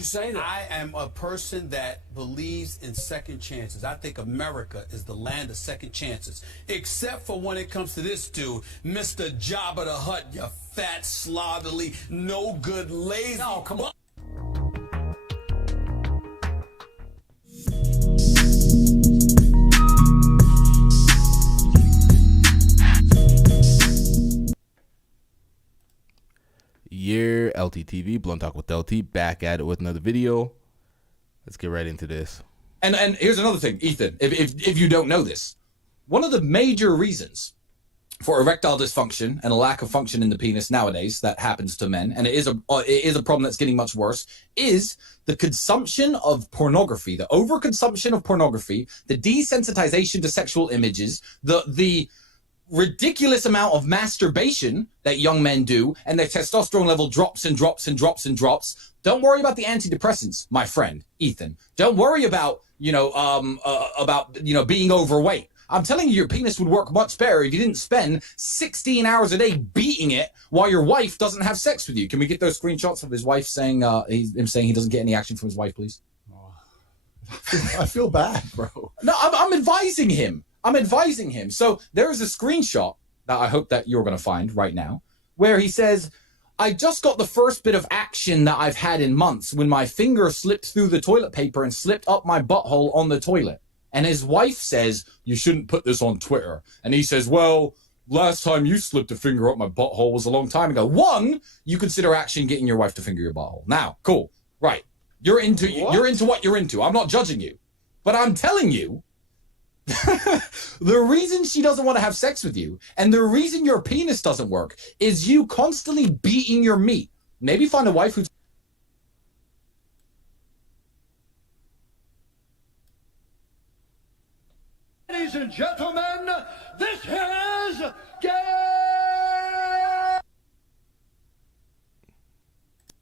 you say that? I am a person that believes in second chances. I think America is the land of second chances. Except for when it comes to this dude, Mr. Jabba the Hutt, you fat, slovenly, no good, lazy. No, come on. Year LTTV, Blunt Talk with LT, back at it with another video. Let's get right into this. And here's another thing, Ethan, if you don't know this, one of the major reasons for erectile dysfunction and a lack of function in the penis nowadays that happens to men, and it is a problem that's getting much worse, is the consumption of pornography, the overconsumption of pornography, the desensitization to sexual images, the ridiculous amount of masturbation that young men do, and their testosterone level drops and drops and drops and drops. Don't worry about the antidepressants, my friend, Ethan. Don't worry about, being overweight. I'm telling you, your penis would work much better if you didn't spend 16 hours a day beating it while your wife doesn't have sex with you. Can we get those screenshots of his wife saying, him saying he doesn't get any action from his wife, please? I feel bad, bro. No, I'm advising him. So there is a screenshot that I hope that you're going to find right now where he says, I just got the first bit of action that I've had in months when my finger slipped through the toilet paper and slipped up my butthole on the toilet. And his wife says, you shouldn't put this on Twitter. And he says, well, last time you slipped a finger up my butthole was a long time ago. One, you consider action getting your wife to finger your butthole. Now, cool. Right. You're into what you're into. I'm not judging you. But I'm telling you, the reason she doesn't want to have sex with you and the reason your penis doesn't work is you constantly beating your meat. Maybe find a wife who's... Ladies and gentlemen, this is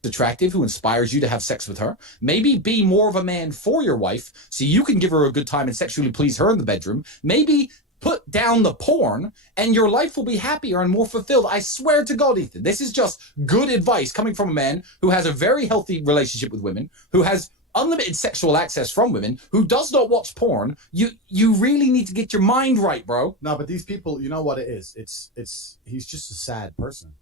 attractive, who inspires you to have sex with her. Maybe be more of a man for your wife so you can give her a good time and sexually please her in the bedroom. Maybe put down the porn and your life will be happier and more fulfilled. I swear to God, Ethan, this is just good advice coming from a man who has a very healthy relationship with women, who has unlimited sexual access from women, who does not watch porn. You really need to get your mind right, bro. No, but these people, you know what it is? He's just a sad person.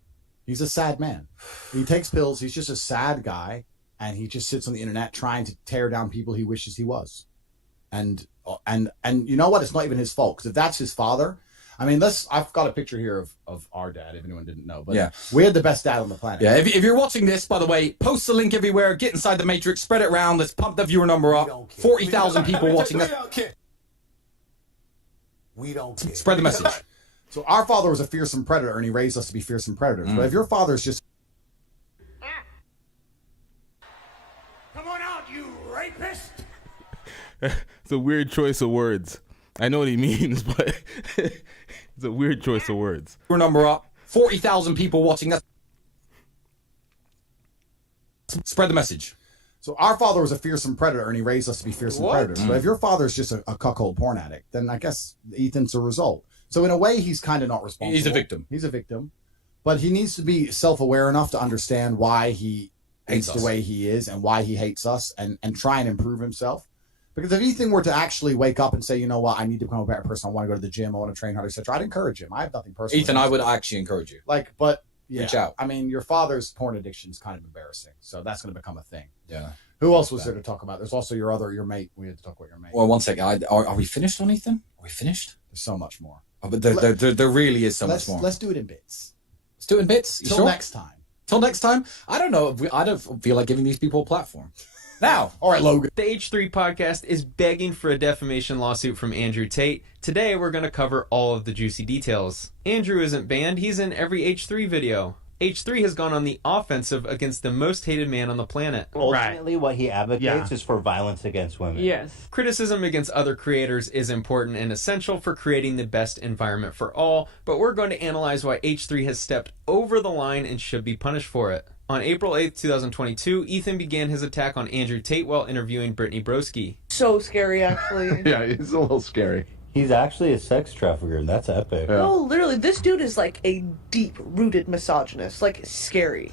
He's a sad man. He takes pills. He's just a sad guy, and he just sits on the internet trying to tear down people he wishes he was. And you know what? It's not even his fault, because if that's his father, I mean, I've got a picture here of our dad, if anyone didn't know. But yeah, we had the best dad on the planet. Yeah, if you're watching this, by the way, post the link everywhere. Get inside the matrix, spread it around. Let's pump the viewer number up. 40,000 people watching this. We don't care. Spread the message. So our father was a fearsome predator, and he raised us to be fearsome predators. But if your father's just... Come on out, you rapist! It's a weird choice of words. I know what he means, but it's a weird choice of words. Your number up. 40,000 people watching us. Spread the message. So our father was a fearsome predator, and he raised us to be fearsome predators. But if your father's just a cuckold porn addict, then I guess Ethan's a result. So in a way, he's kind of not responsible. He's a victim. He's a victim. But he needs to be self-aware enough to understand why he hates the way he is and why he hates us, and try and improve himself. Because if Ethan were to actually wake up and say, you know what, I need to become a better person, I want to go to the gym, I want to train hard, etc., I'd encourage him. I have nothing personal. Ethan, I would actually encourage you. But yeah, reach out. I mean, your father's porn addiction is kind of embarrassing, so that's going to become a thing. Yeah. Who else was there to talk about? There's also your mate. We had to talk about your mate. Well, one second. Are we finished on Ethan? Are we finished? There's so much more. Oh, but there really is so much more. Let's do it in bits. Let's do it in bits. Till next time. Till next time. I don't know. I don't feel like giving these people a platform. Now, all right, Logan. The H3 podcast is begging for a defamation lawsuit from Andrew Tate. Today, we're going to cover all of the juicy details. Andrew isn't banned. He's in every H3 video. H3 has gone on the offensive against the most hated man on the planet. Ultimately, what he advocates is for violence against women. Yes. Criticism against other creators is important and essential for creating the best environment for all, but we're going to analyze why H3 has stepped over the line and should be punished for it. On April 8th, 2022, Ethan began his attack on Andrew Tate while interviewing Brittany Broski. So scary, actually. Yeah, it's a little scary. He's actually a sex trafficker. That's epic. Yeah. No, literally, this dude is like a deep-rooted misogynist. Like, scary.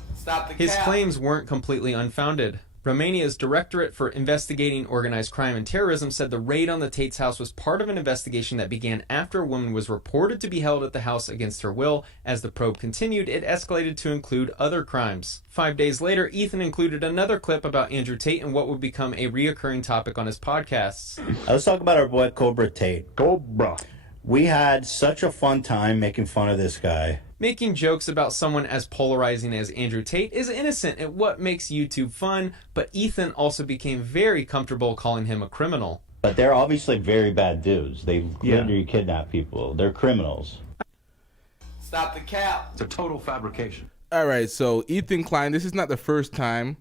His claims weren't completely unfounded. Romania's Directorate for Investigating Organized Crime and Terrorism said the raid on the Tate's house was part of an investigation that began after a woman was reported to be held at the house against her will. As the probe continued, it escalated to include other crimes. 5 days later, Ethan included another clip about Andrew Tate and what would become a reoccurring topic on his podcasts. Let's talk about our boy Cobra Tate. Cobra. We had such a fun time making fun of this guy. Making jokes about someone as polarizing as Andrew Tate is innocent at what makes YouTube fun, but Ethan also became very comfortable calling him a criminal. But they're obviously very bad dudes. They literally kidnap people. They're criminals. Stop the cap. It's a total fabrication. All right, so Ethan Klein, this is not the first time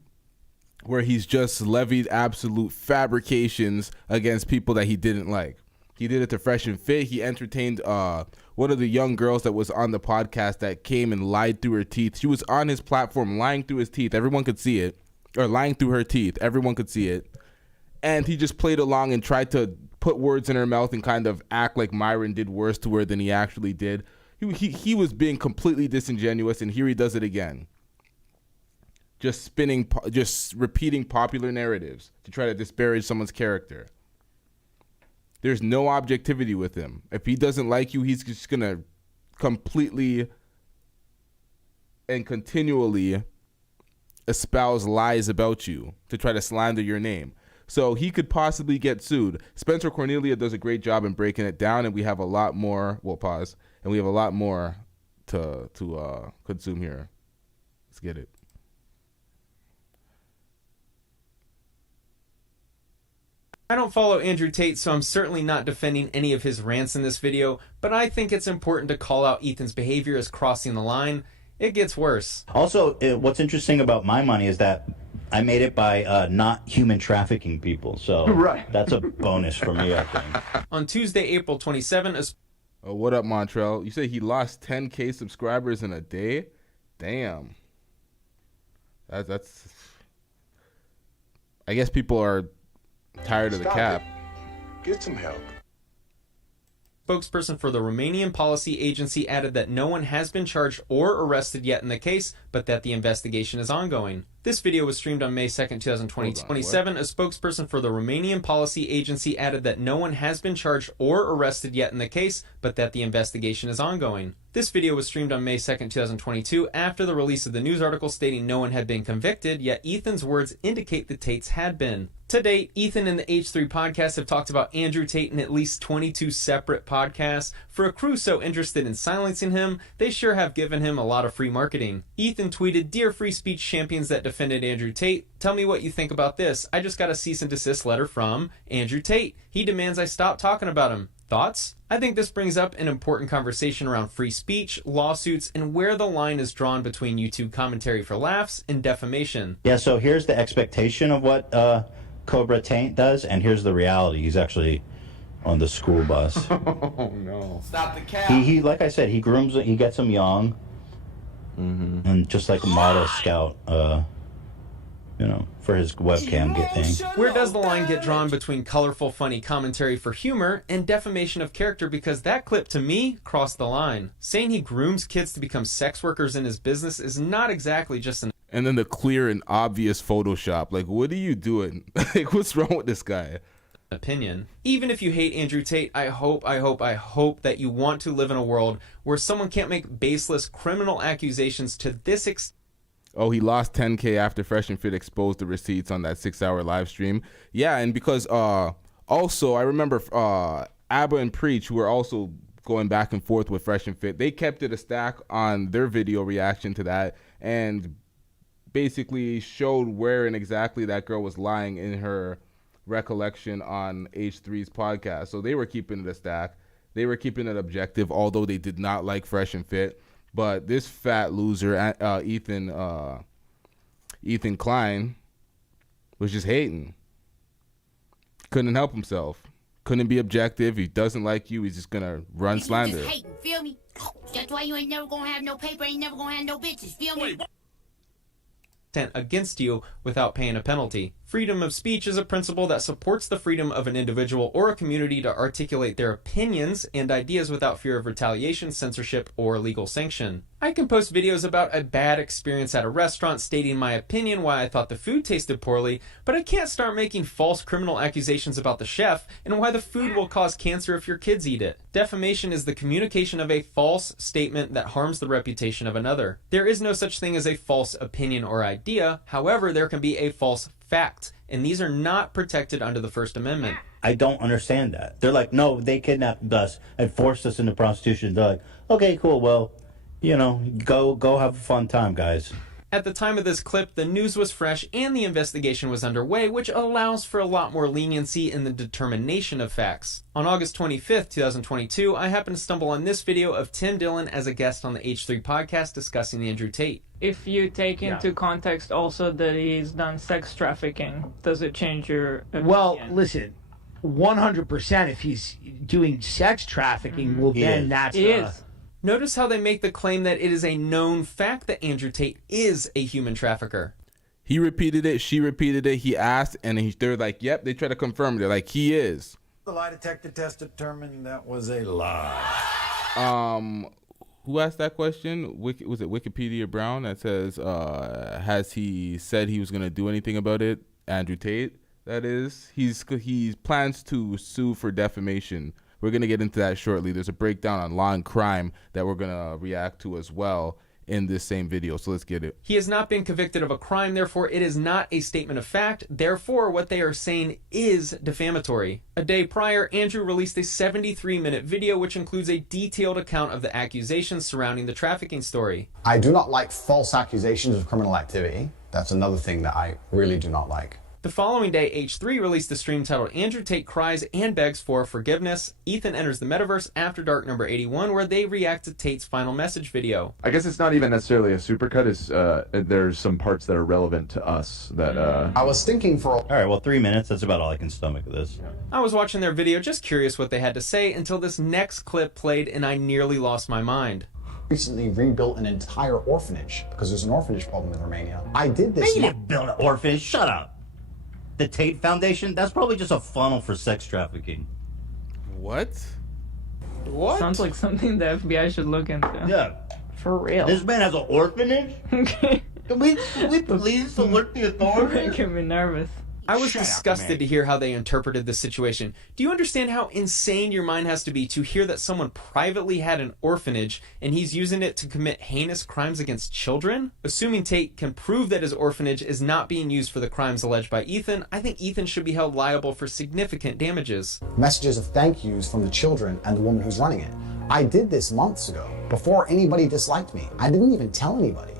where he's just levied absolute fabrications against people that he didn't like. He did it to Fresh and Fit. He entertained one of the young girls that was on the podcast that came and lied through her teeth. She was on his platform lying through his teeth. Everyone could see it. Or lying through her teeth. Everyone could see it. And he just played along and tried to put words in her mouth and kind of act like Myron did worse to her than he actually did. He was being completely disingenuous, and here he does it again. Just repeating popular narratives to try to disparage someone's character. There's no objectivity with him. If he doesn't like you, he's just going to completely and continually espouse lies about you to try to slander your name. So he could possibly get sued. Spencer Cornelia does a great job in breaking it down, and we have a lot more. We'll pause. And we have a lot more to consume here. Let's get it. I don't follow Andrew Tate, so I'm certainly not defending any of his rants in this video, but I think it's important to call out Ethan's behavior as crossing the line. It gets worse. Also, what's interesting about my money is that I made it by not human trafficking people. So that's a bonus for me, I think. On Tuesday, April 27, what up, Montreal? You say he lost 10K subscribers in a day? Damn. That's. I guess people are tired of the cap. Get some help. spokesperson for the Romanian policy agency added that no one has been charged or arrested yet in the case, but that the investigation is ongoing. This video was streamed on May 2nd, 2027. A spokesperson for the Romanian policy agency added that no one has been charged or arrested yet in the case, but that the investigation is ongoing. This video was streamed on May 2nd, 2022, after the release of the news article stating no one had been convicted, yet Ethan's words indicate the Tates had been. To date, Ethan and the H3 podcast have talked about Andrew Tate in at least 22 separate podcasts. For a crew so interested in silencing him, they sure have given him a lot of free marketing. Ethan tweeted, "Dear free speech champions that defended Andrew Tate, tell me what you think about this. I just got a cease and desist letter from Andrew Tate. He demands I stop talking about him. Thoughts?" I think this brings up an important conversation around free speech, lawsuits, and where the line is drawn between YouTube commentary for laughs and defamation. Yeah, so here's the expectation of what Cobra Tate does, and here's the reality. He's actually on the school bus. Oh no. Stop the cap. He like I said, he grooms, he gets them young. And just like a model scout, you know, for his webcam thing. Where does the line get drawn between colorful, funny commentary for humor and defamation of character? Because that clip, to me, crossed the line. Saying he grooms kids to become sex workers in his business is not exactly just an... And then the clear and obvious Photoshop. Like, what are you doing? Like, what's wrong with this guy? Opinion. Even if you hate Andrew Tate, I hope that you want to live in a world where someone can't make baseless criminal accusations to this extent. Oh, he lost 10K after Fresh and Fit exposed the receipts on that 6-hour live stream. Yeah, and because also I remember Abba and Preach, who were also going back and forth with Fresh and Fit, they kept it a stack on their video reaction to that and basically showed where and exactly that girl was lying in her recollection on H3's podcast. So they were keeping it a stack. They were keeping it objective, although they did not like Fresh and Fit. But this fat loser, Ethan Klein, was just hating. Couldn't help himself. Couldn't be objective. He doesn't like you. He's just gonna run slander. You just hating, feel me? That's why you ain't never gonna have no paper, ain't never gonna have no bitches, feel me? Against you without paying a penalty. Freedom of speech is a principle that supports the freedom of an individual or a community to articulate their opinions and ideas without fear of retaliation, censorship, or legal sanction. I can post videos about a bad experience at a restaurant stating my opinion why I thought the food tasted poorly, but I can't start making false criminal accusations about the chef and why the food will cause cancer if your kids eat it. Defamation is the communication of a false statement that harms the reputation of another. There is no such thing as a false opinion or idea. However, there can be a false fact, and these are not protected under the First Amendment. I don't understand that. They're like, no, they kidnapped us and forced us into prostitution. They're like, okay, cool, well, you know, go have a fun time, guys. At the time of this clip, the news was fresh and the investigation was underway, which allows for a lot more leniency in the determination of facts. On August 25th, 2022, I happened to stumble on this video of Tim Dillon as a guest on the H3 podcast discussing Andrew Tate. If you take into context also that he's done sex trafficking, does it change your opinion? Well, listen, 100% if he's doing sex trafficking, well, then that's... He is. Notice how they make the claim that it is a known fact that Andrew Tate is a human trafficker. He repeated it, she repeated it, he asked, and they're like, yep, they try to confirm it. They're like, he is. The lie detector test determined that was a lie. Who asked that question? Was it Wikipedia Brown that says, has he said he was going to do anything about it? Andrew Tate, that is. He plans to sue for defamation. We're going to get into that shortly. There's a breakdown on law and crime that we're going to react to as well in this same video. So let's get it. He has not been convicted of a crime, therefore it is not a statement of fact. Therefore, what they are saying is defamatory. A day prior, Andrew released a 73-minute video which includes a detailed account of the accusations surrounding the trafficking story. I do not like false accusations of criminal activity. That's another thing that I really do not like. The following day, H3 released a stream titled Andrew Tate Cries and Begs for Forgiveness. Ethan Enters the Metaverse After Dark number 81, where they react to Tate's final message video. I guess it's not even necessarily a supercut. It's there's some parts that are relevant to us that I was thinking for... All right, well, 3 minutes, that's about all I can stomach of this. I was watching their video just curious what they had to say until this next clip played and I nearly lost my mind. Recently rebuilt an entire orphanage because there's an orphanage problem in Romania. I did this... They didn't build an orphanage, shut up. The Tate Foundation, that's probably just a funnel for sex trafficking. What? Sounds like something the FBI should look into. Yeah. For real. This man has an orphanage? Okay. Can we please alert the authorities? Making me nervous. I was disgusted to hear how they interpreted the situation. Do you understand how insane your mind has to be to hear that someone privately had an orphanage and he's using it to commit heinous crimes against children? Assuming Tate can prove that his orphanage is not being used for the crimes alleged by Ethan, I think Ethan should be held liable for significant damages. Messages of thank yous from the children and the woman who's running it. I did this months ago, before anybody disliked me. I didn't even tell anybody.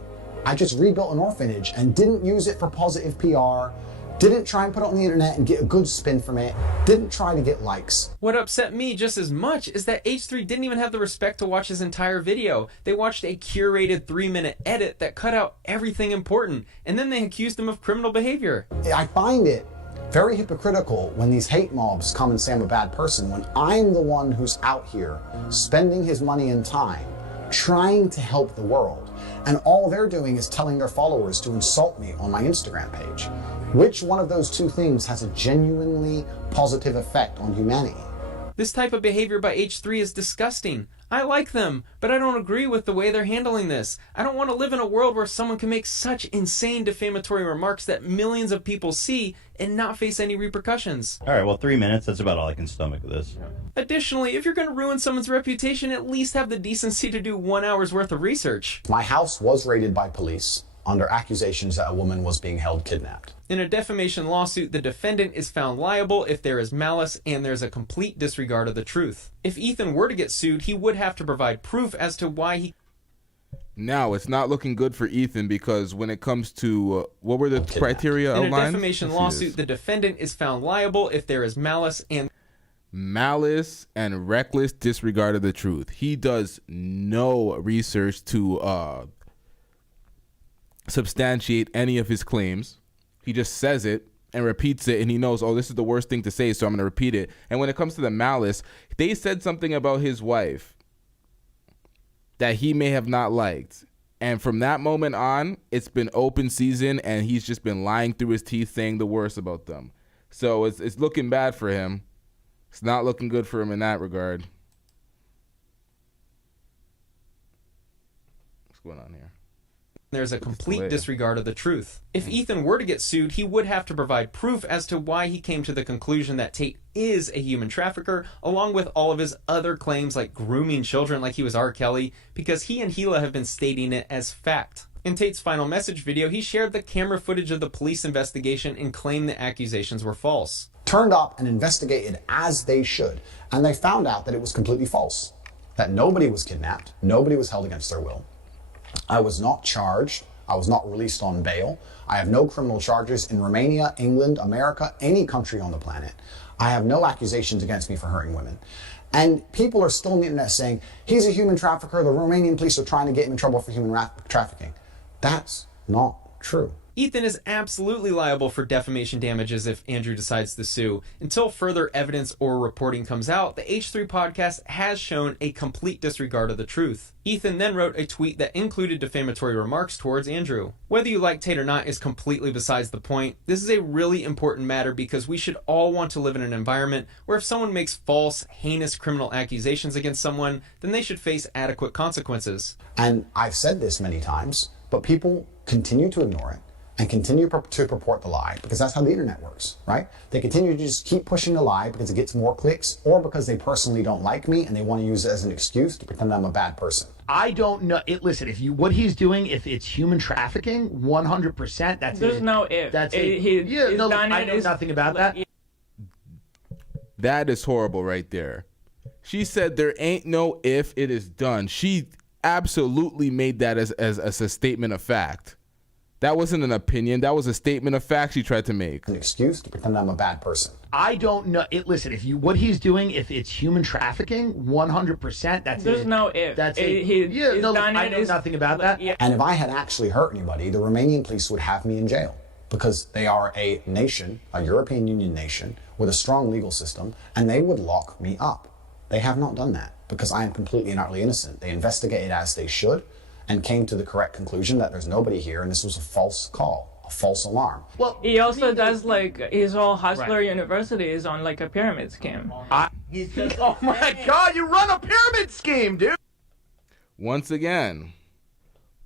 I just rebuilt an orphanage and didn't use it for positive PR. Didn't try and put it on the internet and get a good spin from it. Didn't try to get likes. What upset me just as much is that H3 didn't even have the respect to watch his entire video. They watched a curated 3-minute edit that cut out everything important, and then they accused him of criminal behavior. I find it very hypocritical when these hate mobs come and say I'm a bad person, when I'm the one who's out here spending his money and time trying to help the world. And all they're doing is telling their followers to insult me on my Instagram page. Which one of those two things has a genuinely positive effect on humanity? This type of behavior by H3 is disgusting. I like them, but I don't agree with the way they're handling this. I don't want to live in a world where someone can make such insane defamatory remarks that millions of people see and not face any repercussions. All right, well, 3 minutes, that's about all I can stomach of this. Additionally, if you're going to ruin someone's reputation, at least have the decency to do 1 hour's worth of research. My house was raided by police under accusations that a woman was being held kidnapped. In a defamation lawsuit, the defendant is found liable if there is malice and there's a complete disregard of the truth. If Ethan were to get sued, he would have to provide proof as to why he... Now, it's not looking good for Ethan because when it comes to, what were the criteria outlined? In a defamation lawsuit, the defendant is found liable if there is malice and reckless disregard of the truth. He does no research to substantiate any of his claims. He just says it and repeats it, and he knows, oh, this is the worst thing to say, so I'm going to repeat it. And when it comes to the malice, they said something about his wife that he may have not liked, And from that moment on, it's been open season, and he's just been lying through his teeth, saying the worst about them. So it's looking bad for him. It's not looking good for him in that regard. What's going on here? There's a complete disregard of the truth. If Ethan were to get sued, he would have to provide proof as to why he came to the conclusion that Tate is a human trafficker, along with all of his other claims like grooming children like he was R. Kelly, because he and Gila have been stating it as fact. In Tate's final message video, he shared the camera footage of the police investigation and claimed the accusations were false. Turned up and investigated as they should, and they found out that it was completely false. That nobody was kidnapped, nobody was held against their will. I was not charged. I was not released on bail. I have no criminal charges in Romania, England, America, any country on the planet. I have no accusations against me for hurting women. And people are still on the internet saying, he's a human trafficker, the Romanian police are trying to get him in trouble for human trafficking. That's not true. Ethan is absolutely liable for defamation damages if Andrew decides to sue. Until further evidence or reporting comes out, the H3 podcast has shown a complete disregard of the truth. Ethan then wrote a tweet that included defamatory remarks towards Andrew. Whether you like Tate or not is completely besides the point. This is a really important matter because we should all want to live in an environment where if someone makes false, heinous criminal accusations against someone, then they should face adequate consequences. And I've said this many times, but people continue to ignore it and continue to purport the lie, because that's how the internet works, right? They continue to just keep pushing the lie because it gets more clicks, or because they personally don't like me and they want to use it as an excuse to pretend I'm a bad person. I don't know. Listen, what he's doing, if it's human trafficking, 100%. There's no if. That's it. I know nothing about that. That is horrible right there. She said there ain't no if, it is done. She absolutely made that as a statement of fact. That wasn't an opinion. That was a statement of fact she tried to make. An excuse to pretend I'm a bad person. I don't know. Listen, what he's doing, if it's human trafficking, 100%. There's no if. That's it. I know nothing about that. And if I had actually hurt anybody, the Romanian police would have me in jail, because they are a nation, a European Union nation, with a strong legal system, and they would lock me up. They have not done that, because I am completely and utterly innocent. They investigated as they should, and came to the correct conclusion that there's nobody here, and this was a false call, a false alarm. Well, he also does his whole Hustler University is on a pyramid scheme. Oh my God, you run a pyramid scheme, dude! Once again.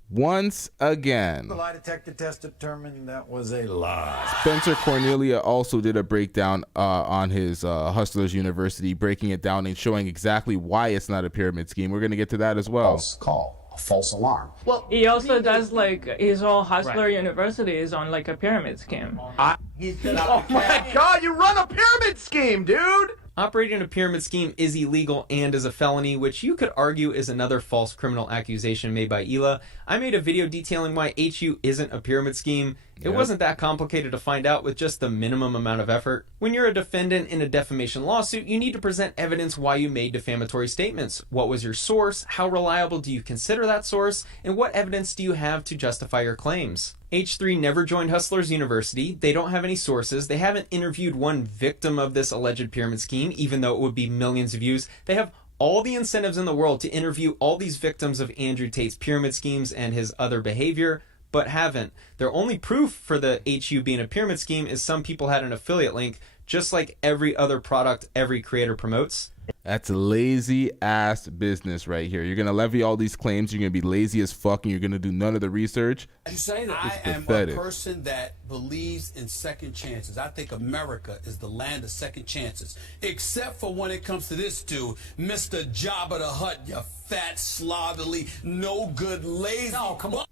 The lie detector test determined that was a lie. Spencer Cornelia also did a breakdown on his Hustlers University, breaking it down and showing exactly why it's not a pyramid scheme. We're going to get to that as well. False call. A false alarm. Well, he also does his whole Hustler University is on a pyramid scheme. Oh my God, you run a pyramid scheme, dude! Operating a pyramid scheme is illegal and is a felony, which you could argue is another false criminal accusation made by Hila. I made a video detailing why HU isn't a pyramid scheme. It wasn't that complicated to find out with just the minimum amount of effort. When you're a defendant in a defamation lawsuit, you need to present evidence why you made defamatory statements. What was your source? How reliable do you consider that source? And what evidence do you have to justify your claims? H3 never joined Hustlers University. They don't have any sources. They haven't interviewed one victim of this alleged pyramid scheme, even though it would be millions of views. They have all the incentives in the world to interview all these victims of Andrew Tate's pyramid schemes and his other behavior, but haven't. Their only proof for the HU being a pyramid scheme is some people had an affiliate link, just like every other product every creator promotes. That's lazy ass business right here. You're going to levy all these claims. You're going to be lazy as fuck, and you're going to do none of the research. You say that I am a person that believes in second chances. I think America is the land of second chances, except for when it comes to this dude, Mr. Jabba the Hutt, you fat, slovenly, no good, lazy. Oh, come on.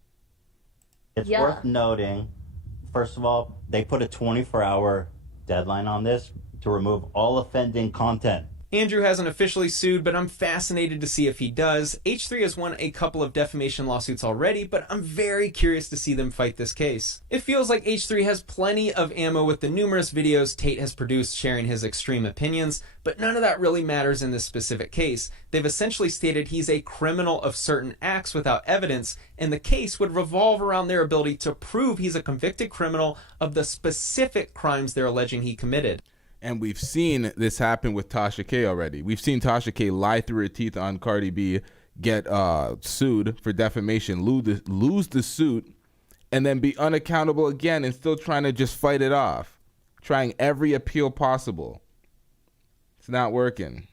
It's worth noting, first of all, they put a 24-hour deadline on this to remove all offending content. Andrew hasn't officially sued, but I'm fascinated to see if he does. H3 has won a couple of defamation lawsuits already, but I'm very curious to see them fight this case. It feels like H3 has plenty of ammo with the numerous videos Tate has produced sharing his extreme opinions, but none of that really matters in this specific case. They've essentially stated he's a criminal of certain acts without evidence, and the case would revolve around their ability to prove he's a convicted criminal of the specific crimes they're alleging he committed. And we've seen this happen with Tasha K already. We've seen Tasha K lie through her teeth on Cardi B, get sued for defamation, lose the suit, and then be unaccountable again and still trying to just fight it off, trying every appeal possible. It's not working.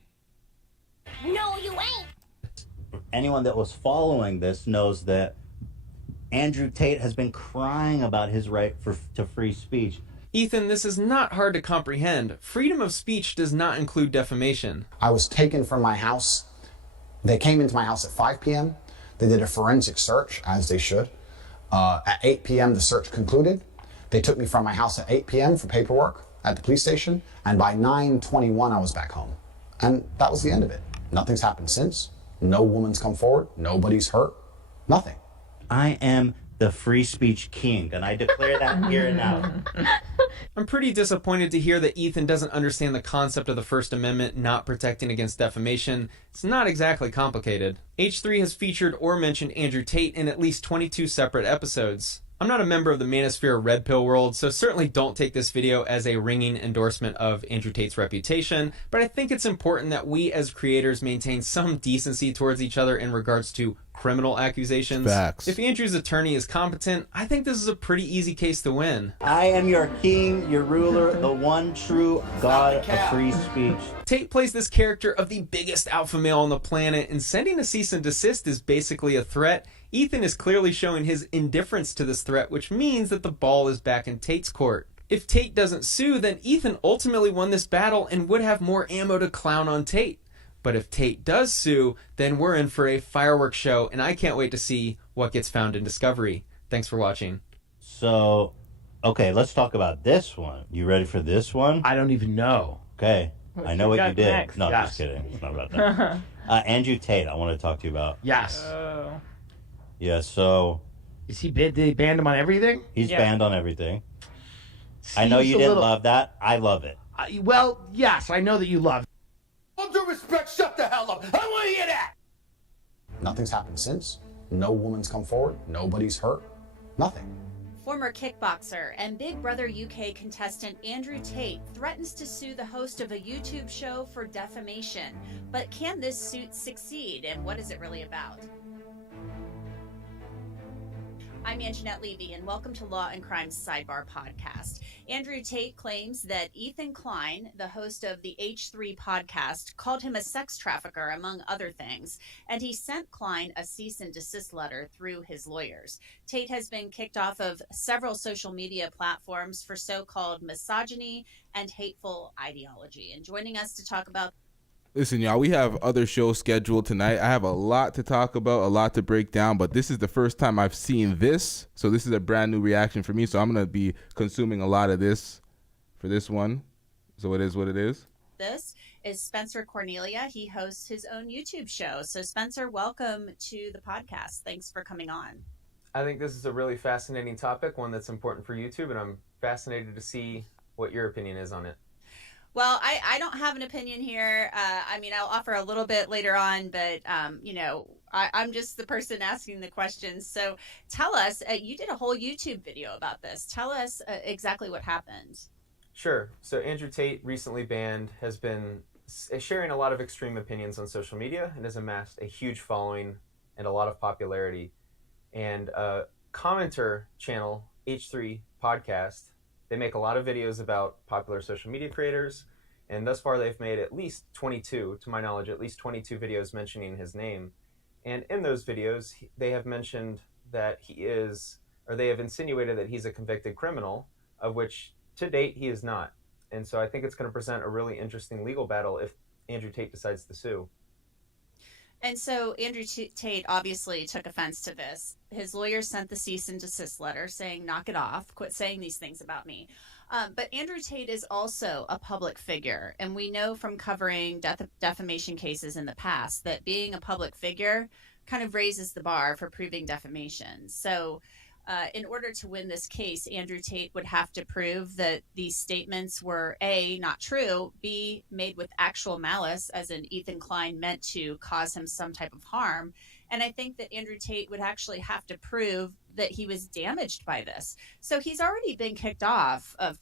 No, you ain't. Anyone that was following this knows that Andrew Tate has been crying about his right to free speech. Ethan, this is not hard to comprehend. Freedom of speech does not include defamation. I was taken from my house. They came into my house at 5 p.m. They did a forensic search, as they should. At 8 p.m., the search concluded. They took me from my house at 8 p.m. for paperwork at the police station, and by 9:21, I was back home. And that was the end of it. Nothing's happened since. No woman's come forward. Nobody's hurt. Nothing. I am the free speech king, and I declare that here and now. I'm pretty disappointed to hear that Ethan doesn't understand the concept of the First Amendment not protecting against defamation. It's not exactly complicated. H3 has featured or mentioned Andrew Tate in at least 22 separate episodes. I'm not a member of the Manosphere Red Pill world, so certainly don't take this video as a ringing endorsement of Andrew Tate's reputation, but I think it's important that we as creators maintain some decency towards each other in regards to criminal accusations. Facts. If Andrew's attorney is competent, I think this is a pretty easy case to win. I am your king, your ruler, the one true God of free speech. Tate plays this character of the biggest alpha male on the planet, and sending a cease and desist is basically a threat. Ethan is clearly showing his indifference to this threat, which means that the ball is back in Tate's court. If Tate doesn't sue, then Ethan ultimately won this battle and would have more ammo to clown on Tate. But if Tate does sue, then we're in for a fireworks show, and I can't wait to see what gets found in Discovery. Thanks for watching. So, okay, let's talk about this one. You ready for this one? I don't even know. Okay. I know what you did. next? No, Yes. just kidding. It's not about that. Andrew Tate, I want to talk to you about. Yes. Yeah, so Is he did they ban him on everything? he's Yeah. banned on everything. I know Seems you a didn't little- love that. I love it. Well, yes, I know that you love. All due respect, shut the hell up. I don't want to hear that. Nothing's happened since. No woman's come forward. Nobody's hurt. Nothing. Former kickboxer and Big Brother UK contestant Andrew Tate threatens to sue the host of a YouTube show for defamation. But can this suit succeed, and what is it really about? I'm Anjanette Levy, and welcome to Law and Crime's Sidebar podcast. Andrew Tate claims that Ethan Klein, the host of the H3 podcast, called him a sex trafficker, among other things, and he sent Klein a cease and desist letter through his lawyers. Tate has been kicked off of several social media platforms for so-called misogyny and hateful ideology. And joining us to talk about Listen, y'all, we have other shows scheduled tonight. I have a lot to talk about, a lot to break down, but this is the first time I've seen this, so this is a brand new reaction for me, so I'm going to be consuming a lot of this for this one. So it is what it is. this is Spencer Cornelia. He hosts his own YouTube show. So Spencer, welcome to the podcast. Thanks for coming on. I think this is a really fascinating topic, one that's important for YouTube, and I'm fascinated to see what your opinion is on it. Well, I don't have an opinion here. I mean, I'll offer a little bit later on, but, I'm just the person asking the questions. So tell us, you did a whole YouTube video about this. Tell us exactly what happened. Sure. So Andrew Tate, recently banned, has been sharing a lot of extreme opinions on social media and has amassed a huge following and a lot of popularity. And a commenter channel, H3 Podcast, they make a lot of videos about popular social media creators, and thus far they've made at least 22, to my knowledge, at least 22 videos mentioning his name. And in those videos, they have mentioned that he is, or they have insinuated that he's a convicted criminal, of which to date he is not. And so I think it's going to present a really interesting legal battle if Andrew Tate decides to sue. And so Andrew Tate obviously took offense to this. His lawyers sent the cease and desist letter saying, knock it off, quit saying these things about me. But Andrew Tate is also a public figure. And we know from covering defamation cases in the past that being a public figure kind of raises the bar for proving defamation. So in order to win this case, Andrew Tate would have to prove that these statements were A, not true, B, made with actual malice, as in Ethan Klein meant to cause him some type of harm. And I think that Andrew Tate would actually have to prove that he was damaged by this. So he's already been kicked off of...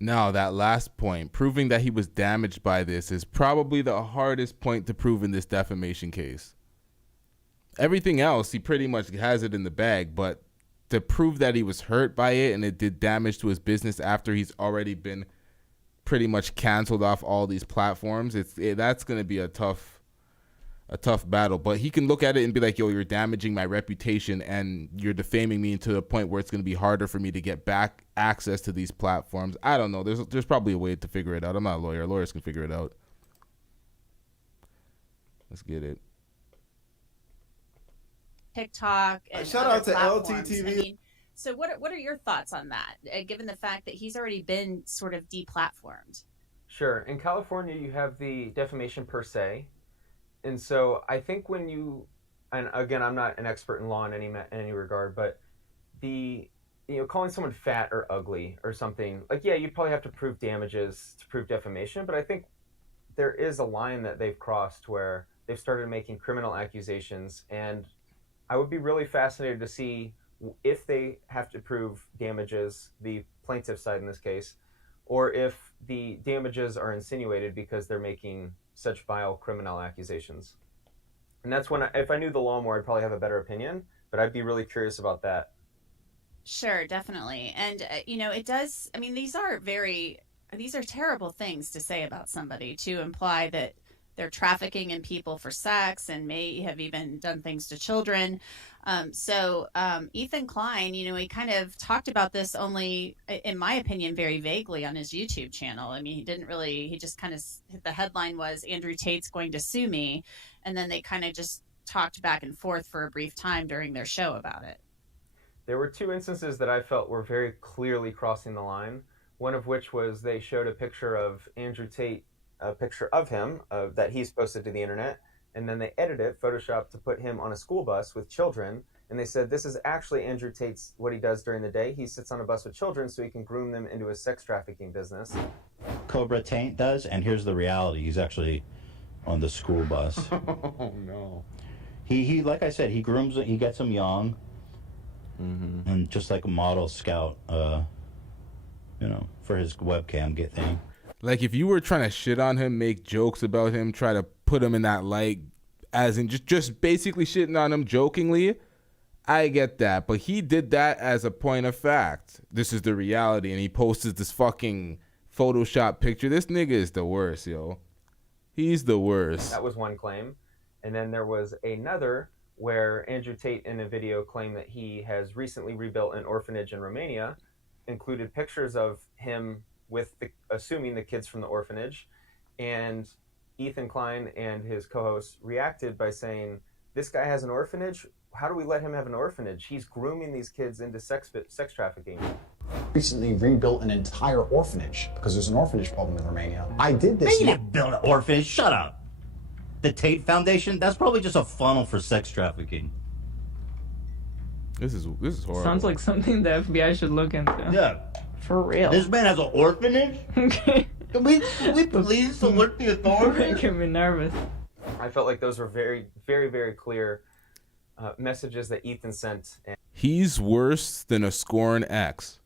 Now, that last point, proving that he was damaged by this, is probably the hardest point to prove in this defamation case. Everything else, he pretty much has it in the bag, but to prove that he was hurt by it and it did damage to his business after he's already been pretty much canceled off all these platforms, that's going to be a tough battle. But he can look at it and be like, yo, you're damaging my reputation and you're defaming me to the point where it's going to be harder for me to get back access to these platforms. I don't know. There's probably a way to figure it out. I'm not a lawyer. Lawyers can figure it out. Let's get it. TikTok and shout other out to platforms. LTTV. I mean, so what are your thoughts on that, given the fact that he's already been sort of deplatformed? Sure. In California, you have the defamation per se. And so I think when you, and again, I'm not an expert in law in any regard, but calling someone fat or ugly or something, like, yeah, you'd probably have to prove damages to prove defamation, but I think there is a line that they've crossed where they've started making criminal accusations, and I would be really fascinated to see if they have to prove damages, the plaintiff side in this case, or if the damages are insinuated because they're making such vile criminal accusations. And that's when, if I knew the law more, I'd probably have a better opinion, but I'd be really curious about that. Sure, definitely. And, it does, I mean, these are terrible things to say about somebody, to imply that they're trafficking in people for sex and may have even done things to children. Ethan Klein, he kind of talked about this only, in my opinion, very vaguely on his YouTube channel. I mean, he just kind of, the headline was, Andrew Tate's going to sue me. And then they kind of just talked back and forth for a brief time during their show about it. There were two instances that I felt were very clearly crossing the line. One of which was they showed a picture of Andrew Tate, a picture of him that he's posted to the internet, and then they edited it, Photoshop, to put him on a school bus with children, and they said this is actually Andrew Tate's, what he does during the day. He sits on a bus with children so he can groom them into his sex trafficking business. Cobra Taint does, and here's the reality. He's actually on the school bus. Oh, no. He like I said, he grooms it, he gets them young, and just like a model scout, for his webcam get thing. Like, if you were trying to shit on him, make jokes about him, try to put him in that light, as in just basically shitting on him jokingly, I get that. But he did that as a point of fact. This is the reality. And he posted this fucking Photoshop picture. This nigga is the worst, yo. He's the worst. That was one claim. And then there was another where Andrew Tate in a video claimed that he has recently rebuilt an orphanage in Romania, included pictures of him with assuming the kids from the orphanage, and Ethan Klein and his co-host reacted by saying, this guy has an orphanage? How do we let him have an orphanage? He's grooming these kids into sex trafficking. Recently rebuilt an entire orphanage because there's an orphanage problem in Romania. I did this. You didn't build an orphanage. Shut up. The Tate Foundation, that's probably just a funnel for sex trafficking. This is horrible. Sounds like something the FBI should look into. Yeah. For real. This man has an orphanage? Okay. Can we please alert the authorities? Making me nervous. I felt like those were very, very, very clear messages that Ethan sent. He's worse than a scorn ex.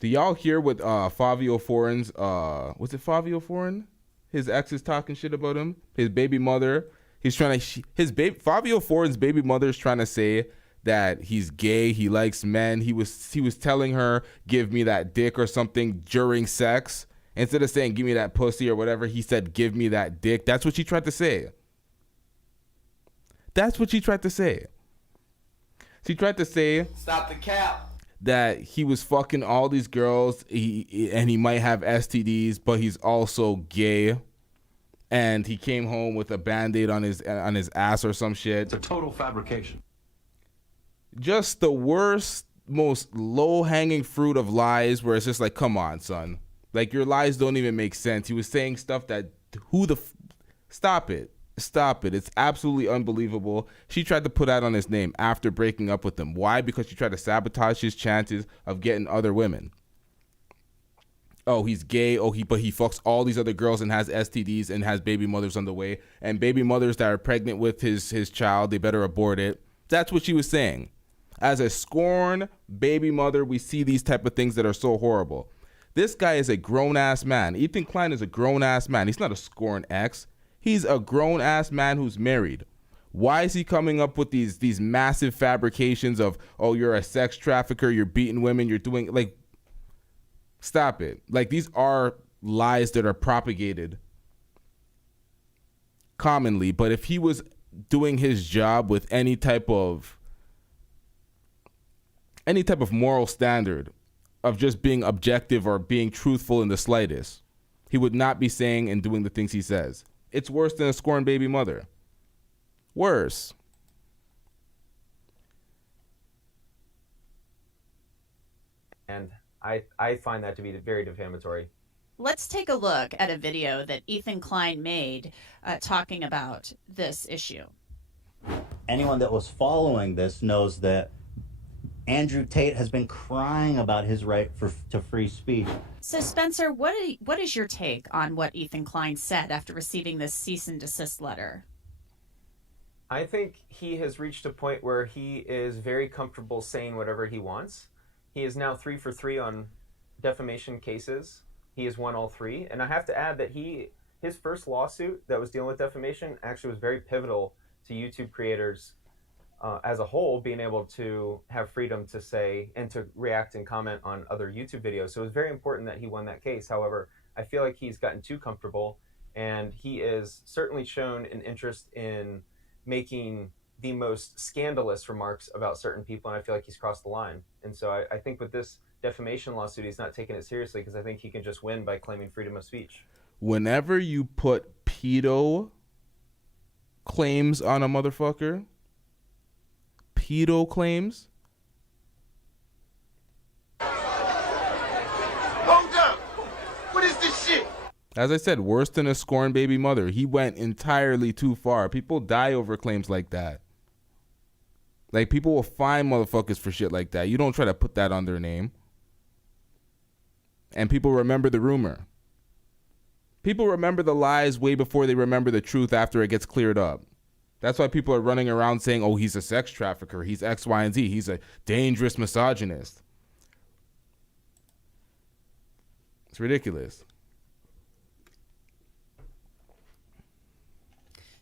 Do y'all hear what Fabio Foreign's, was it Fabio Foreign? His ex is talking shit about him. His baby mother. He's trying to, Fabio Foreign's baby mother's trying to say that he's gay, he likes men. He was telling her, give me that dick or something during sex. Instead of saying, give me that pussy or whatever, he said, give me that dick. That's what she tried to say. That's what she tried to say. She tried to say, Stop the cap. that he was fucking all these girls and he might have STDs, but he's also gay. And he came home with a Band-Aid on his ass or some shit. It's a total fabrication. Just the worst, most low-hanging fruit of lies where it's just like, come on, son. Like, your lies don't even make sense. He was saying stuff that, stop it. Stop it. It's absolutely unbelievable. She tried to put that on his name after breaking up with him. Why? Because she tried to sabotage his chances of getting other women. Oh, he's gay. Oh, but he fucks all these other girls and has STDs and has baby mothers on the way. And baby mothers that are pregnant with his child, they better abort it. That's what she was saying. As a scorn baby mother, we see these type of things that are so horrible. This guy is a grown-ass man. Ethan Klein is a grown-ass man. He's not a scorn ex. He's a grown-ass man who's married. Why is he coming up with these massive fabrications of, oh, you're a sex trafficker, you're beating women, you're doing, like, stop it. Like, these are lies that are propagated commonly, but if he was doing his job with any type of moral standard of just being objective or being truthful in the slightest, he would not be saying and doing the things he says. It's worse than a scorned baby mother. Worse. And I find that to be very defamatory. Let's take a look at a video that Ethan Klein made talking about this issue. Anyone that was following this knows that Andrew Tate has been crying about his right to free speech. So, Spencer, what is your take on what Ethan Klein said after receiving this cease and desist letter? I think he has reached a point where he is very comfortable saying whatever he wants. He is now 3 for 3 on defamation cases. He has won all 3. And I have to add that his first lawsuit that was dealing with defamation actually was very pivotal to YouTube creators as a whole being able to have freedom to say and to react and comment on other YouTube videos. So it was very important that he won that case. However, I feel like he's gotten too comfortable, and he is certainly shown an interest in making the most scandalous remarks about certain people, and I feel like he's crossed the line. And so I think with this defamation lawsuit, he's not taking it seriously because I think he can just win by claiming freedom of speech. Whenever you put pedo claims on a motherfucker, pedo claims. Hold up! What is this shit? As I said, worse than a scorned baby mother. He went entirely too far. People die over claims like that. Like, people will find motherfuckers for shit like that. You don't try to put that on their name. And people remember the rumor. People remember the lies way before they remember the truth after it gets cleared up. That's why people are running around saying, oh, he's a sex trafficker, he's X, Y, and Z, he's a dangerous misogynist. It's ridiculous.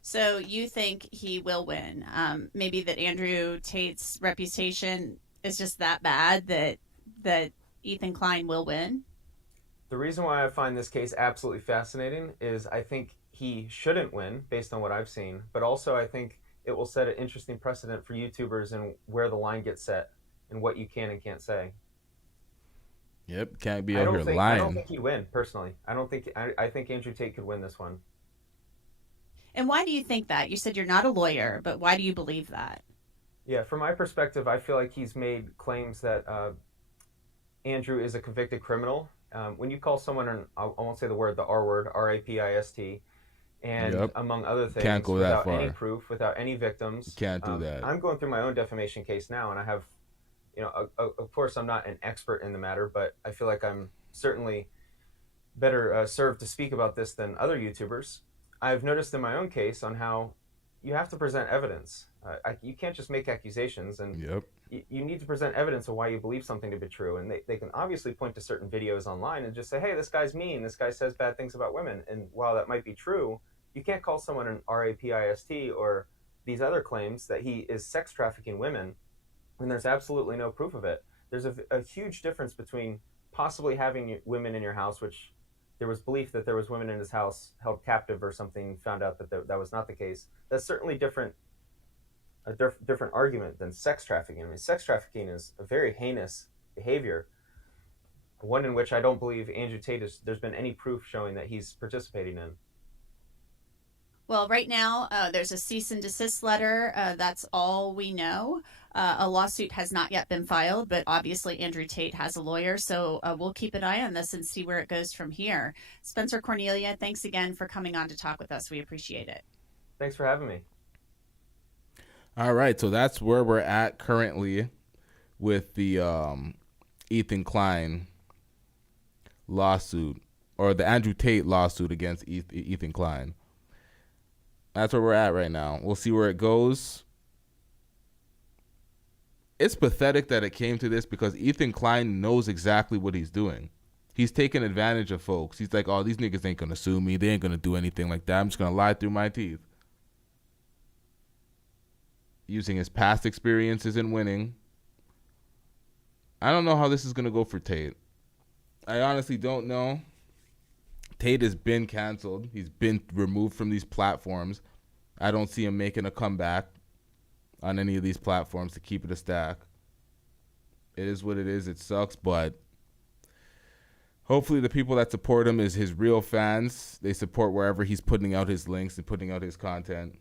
So you think he will win? Maybe that Andrew Tate's reputation is just that bad that Ethan Klein will win? The reason why I find this case absolutely fascinating is I think he shouldn't win based on what I've seen, but also I think it will set an interesting precedent for YouTubers and where the line gets set and what you can and can't say. Yep, can't be out here lying. I don't think he'd win, personally. I think Andrew Tate could win this one. And why do you think that? You said you're not a lawyer, but why do you believe that? Yeah, from my perspective, I feel like he's made claims that Andrew is a convicted criminal. When you call someone, I won't say the word, the R word, R-A-P-I-S-T, and among other things, can't go without that far. any proof, without any victims. Can't do that. I'm going through my own defamation case now, and I have, of course, I'm not an expert in the matter, but I feel like I'm certainly better served to speak about this than other YouTubers. I've noticed in my own case on how you have to present evidence. You can't just make accusations, and you need to present evidence of why you believe something to be true. And they can obviously point to certain videos online and just say, hey, this guy's mean, this guy says bad things about women. And while that might be true, you can't call someone an R-A-P-I-S-T or these other claims that he is sex trafficking women when there's absolutely no proof of it. There's a huge difference between possibly having women in your house, which there was belief that there was women in his house held captive or something, found out that that was not the case. That's certainly a different argument than sex trafficking. I mean, sex trafficking is a very heinous behavior, one in which I don't believe Andrew Tate there's been any proof showing that he's participating in. Well, right now, there's a cease and desist letter. That's all we know. A lawsuit has not yet been filed, but obviously Andrew Tate has a lawyer, so we'll keep an eye on this and see where it goes from here. Spencer, Cornelia, thanks again for coming on to talk with us. We appreciate it. Thanks for having me. All right, so that's where we're at currently with the Ethan Klein lawsuit, or the Andrew Tate lawsuit against Ethan Klein. That's where we're at right now. We'll see where it goes. It's pathetic that it came to this because Ethan Klein knows exactly what he's doing. He's taking advantage of folks. He's like, oh, these niggas ain't going to sue me. They ain't going to do anything like that. I'm just going to lie through my teeth. using his past experiences in winning. I don't know how this is going to go for Tate. I honestly don't know. Tate has been canceled. He's been removed from these platforms. I don't see him making a comeback on any of these platforms to keep it a stack. It is what it is. It sucks, but hopefully the people that support him is his real fans. They support wherever he's putting out his links and putting out his content.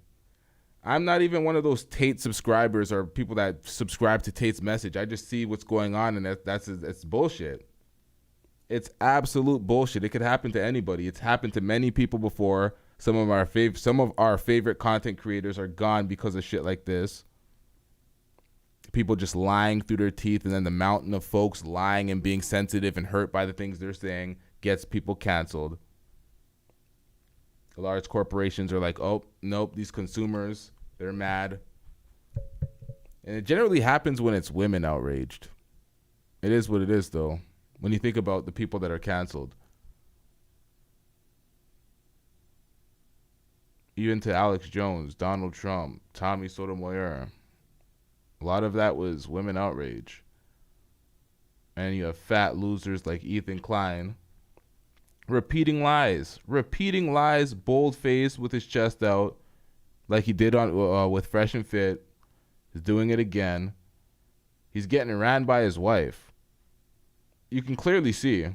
I'm not even one of those Tate subscribers or people that subscribe to Tate's message. I just see what's going on, and that's bullshit. It's absolute bullshit. It could happen to anybody. It's happened to many people before. Some of our favorite content creators are gone because of shit like this. People just lying through their teeth, and then the mountain of folks lying and being sensitive and hurt by the things they're saying gets people canceled. The large corporations are like, oh, nope, these consumers, they're mad. And it generally happens when it's women outraged. It is what it is, though, when you think about the people that are canceled. Even to Alex Jones, Donald Trump, Tommy Sotomayor. A lot of that was women outrage. And you have fat losers like Ethan Klein repeating lies, bold-faced with his chest out like he did on with Fresh and Fit. He's doing it again. He's getting ran by his wife. You can clearly see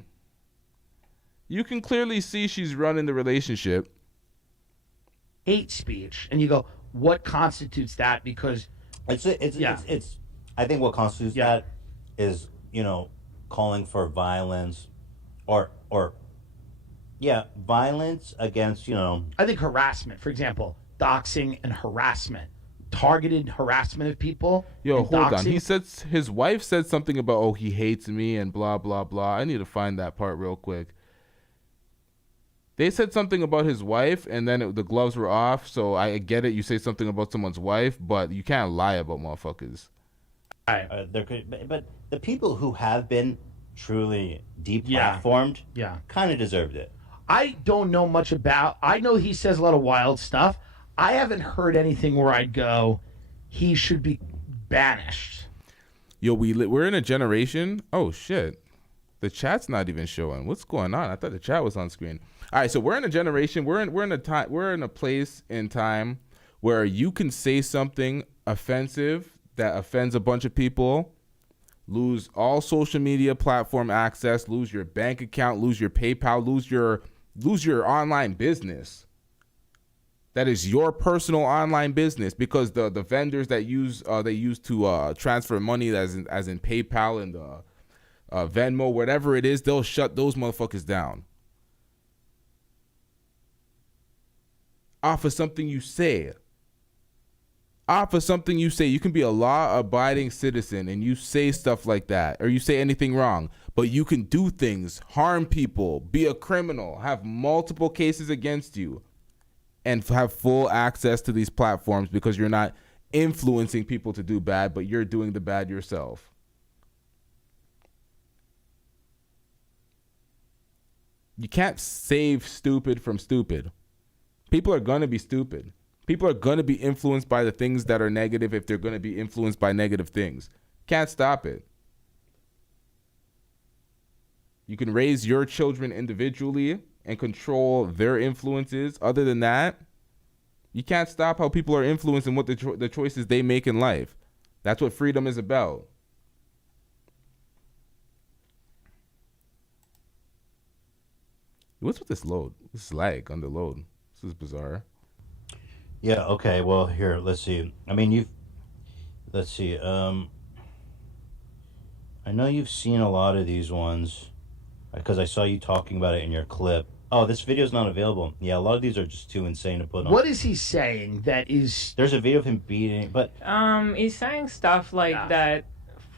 she's running the relationship. Hate speech. And you go, what constitutes that? Because it's I think what constitutes that is, calling for violence or violence against, I think harassment, for example, doxing and harassment, targeted harassment of people. Yo, hold on. Doxing. He said his wife said something about, oh, he hates me and blah, blah, blah. I need to find that part real quick. They said something about his wife, and then the gloves were off. So I get it. You say something about someone's wife, but you can't lie about motherfuckers. But the people who have been truly deplatformed, kind of deserved it. I don't know much about. I know he says a lot of wild stuff. I haven't heard anything where I'd go, he should be banished. Yo, we're in a generation. Oh shit, the chat's not even showing. What's going on? I thought the chat was on screen. All right, so we're in a generation. We're in a place in time where you can say something offensive that offends a bunch of people, lose all social media platform access, lose your bank account, lose your PayPal, lose your online business. That is your personal online business, because the vendors that they use to transfer money as in PayPal and Venmo, whatever it is, they'll shut those motherfuckers down. Off of something you say. You can be a law-abiding citizen and you say stuff like that, or you say anything wrong, but you can do things, harm people, be a criminal, have multiple cases against you, and have full access to these platforms because you're not influencing people to do bad, but you're doing the bad yourself. You can't save stupid from stupid. People are going to be stupid. People are going to be influenced by the things that are negative if they're going to be influenced by negative things. Can't stop it. You can raise your children individually and control their influences. Other than that, you can't stop how people are influenced and what the choices they make in life. That's what freedom is about. What's with this load? This lag on the load. This is bizarre. Yeah, okay, well, here, let's see. I mean, I know you've seen a lot of these ones because I saw you talking about it in your clip. Oh, this video's not available. Yeah, a lot of these are just too insane to put on. What is he saying that is... There's a video of him beating, but... He's saying stuff like that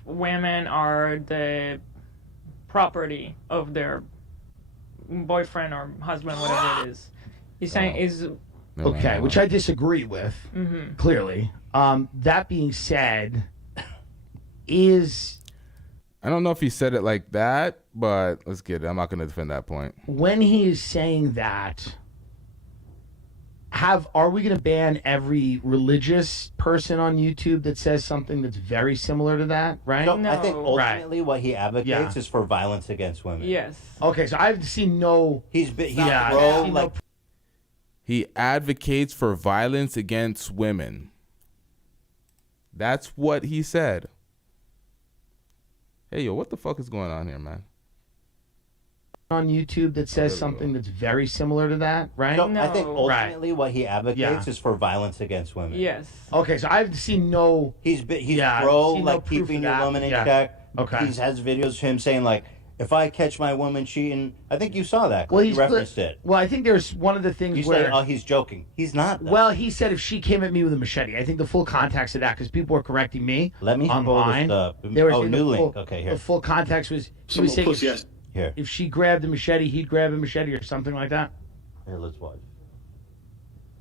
women are the property of their boyfriend or husband, whatever it is. He's saying is... Okay, which I disagree with, clearly. That being said, I don't know if he said it like that, but let's get it. I'm not going to defend that point. When he is saying that, Are we going to ban every religious person on YouTube that says something that's very similar to that? Right? So I think ultimately Right. what he advocates Yeah. is for violence against women. Yes. Okay, so I've seen no. He's Yeah, pro I've seen like He advocates for violence against women. That's what he said. Hey, yo, what the fuck is going on here, man? On YouTube that says something that's very similar to that, right? So I think ultimately Right. what he advocates Yeah. is for violence against women. Yes. Okay, so I've seen no. He's Yeah, I've pro seen no like proof keeping of your that. woman in Yeah. check. Okay. He has videos of him saying like, if I catch my woman cheating, I think you saw that. Well, You he's referenced it. Well, I think there's one of the things You where. said, oh, he's joking. He's not. though. Well, he said if she came at me with a machete, I think the full context of that, because people were correcting me. Let me pull this online. up. They were Oh, saying the new link. full- Okay, here. The full context was he Some was saying pussy ass- Here. if she grabbed a machete, he'd grab a machete or something like that. Here, let's watch.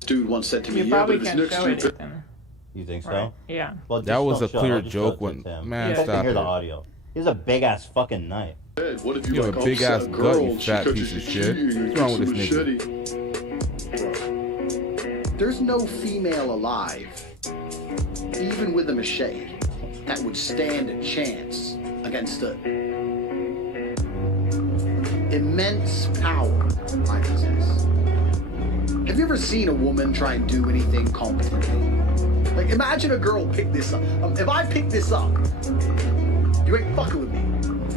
Dude once said to me, You yeah, probably but if can't it's show next it. to Ethan. You think so? Right. Yeah. Well, That just was don't a show it. clear I'll just show joke it to when- Tim. man, You guys can stop hear the it. audio. He has a big ass fucking knife. What if You have a big ass upset a gut, girl you and she fat catches piece of you shit. cheating and What's wrong with gets this a nigga? There's no female alive, even with a machete, that would stand a chance against the immense power I possess. Have you ever seen a woman try and do anything competently? Like, imagine a girl pick this up. If I pick this up, you ain't fucking with me.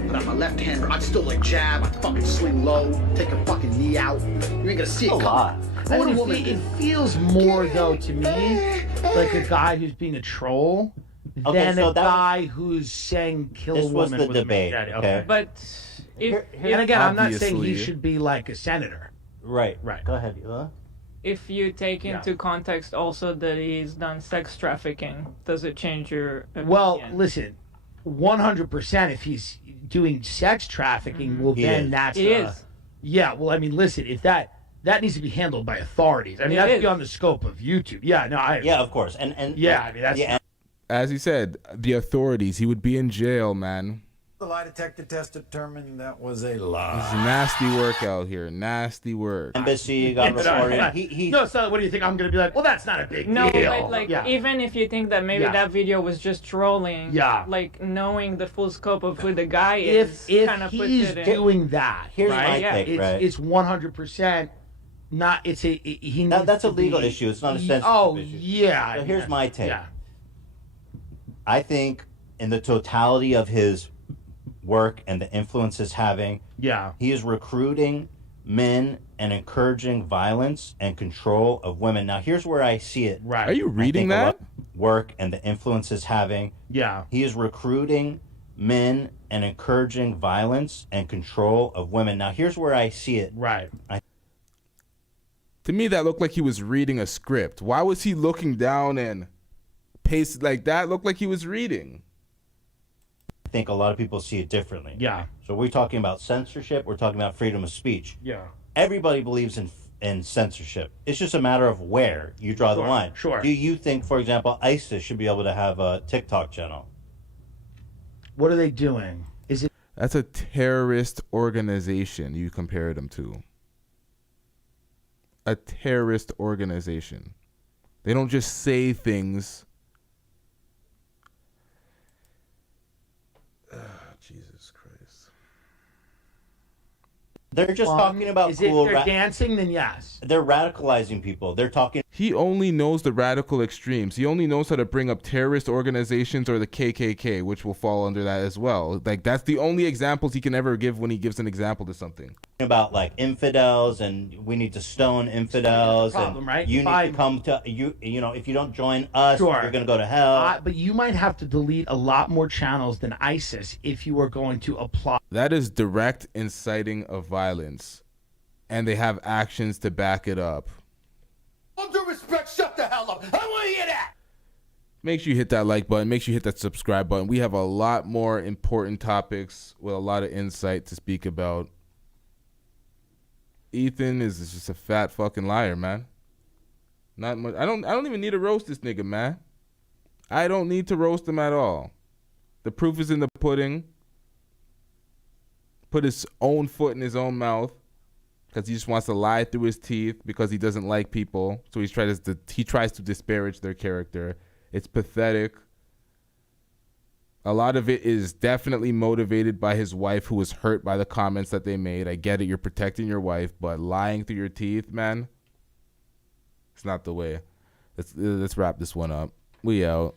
But I'm a left-hander. I'd still like jab. I'd fucking swing low, take a fucking knee out. You ain't gonna see it coming. But what a woman It do? feels more though to me like a guy who's being a troll Okay, than so a that was- guy who's saying kill a This was woman the with debate, a machete. okay? But if And again, I'm not saying he Obviously. should be like a senator. Right. Right. Go ahead. if you take into context also that he's done sex trafficking, does it change your opinion? Well, listen, 100%. If he's doing sex trafficking, well, He then is. that's He is. Yeah. Well, I mean, listen, if that needs to be handled by authorities. I mean, It that's is. beyond the scope of YouTube. Yeah. No. Yeah, of course. And Yeah, I mean, that's. yeah, As he said, the authorities, he would be in jail, man. The lie detector test determined that was a It's lie. nasty work out here. Nasty work. embassy got reported. He No, so what do you think? I'm going to be like, well, that's not a big No, deal. but like yeah. even if you think that maybe Yeah. that video was just trolling, Yeah. like knowing the full scope of who the guy if is, kind of puts he's it in. doing that, Here's right? my Yeah. take, it's, right? it's 100% not. It's a he. That- needs that's a to legal be- issue. It's not a sensitive Oh issue. yeah. So here's my take. Yeah. I think in the totality of his work and the influence it's having, Yeah. he is recruiting men and encouraging violence and control of women. Now, here's where I see it. Right. Are you I reading think a that? lot of work and the influence it's having. Yeah. He is recruiting men and encouraging violence and control of women. Now, here's where I see it. Right. To me, that looked like he was reading a script. Why was he looking down and paste like that? Looked like he was reading. I think a lot of people see it differently. Yeah. So we're talking about censorship. We're talking about freedom of speech. Yeah. Everybody believes in censorship. It's just a matter of where you draw the Sure, line. sure. Do you think, for example, ISIS should be able to have a TikTok channel? What are they doing? Is it? That's a terrorist organization you compared him to. A terrorist organization. They don't just say things. Jesus Christ. They're just talking about Is cool. if they're dancing, then yes. They're radicalizing people. They're talking. He only knows the radical extremes. He only knows how to bring up terrorist organizations or the KKK, which will fall under that as well. Like, that's the only examples he can ever give when he gives an example to something. About like infidels, and we need to stone infidels, problem, and right? you If need I- to come to you. You know, if you don't join us, Sure. you're gonna go to hell. But you might have to delete a lot more channels than ISIS if you are going to apply. That is direct inciting of violence. And they have actions to back it up. All due respect, shut the hell up. I want to hear that. Make sure you hit that like button. Make sure you hit that subscribe button. We have a lot more important topics with a lot of insight to speak about. Ethan is just a fat fucking liar, man. Not much. I don't even need to roast this nigga, man. I don't need to roast him at all. The proof is in the pudding. Put his own foot in his own mouth. because he just wants to lie through his teeth because he doesn't like people. So he tries to disparage their character. It's pathetic. A lot of it is definitely motivated by his wife, who was hurt by the comments that they made. I get it. You're protecting your wife, but lying through your teeth, man, it's not the way. Let's wrap this one up. We out.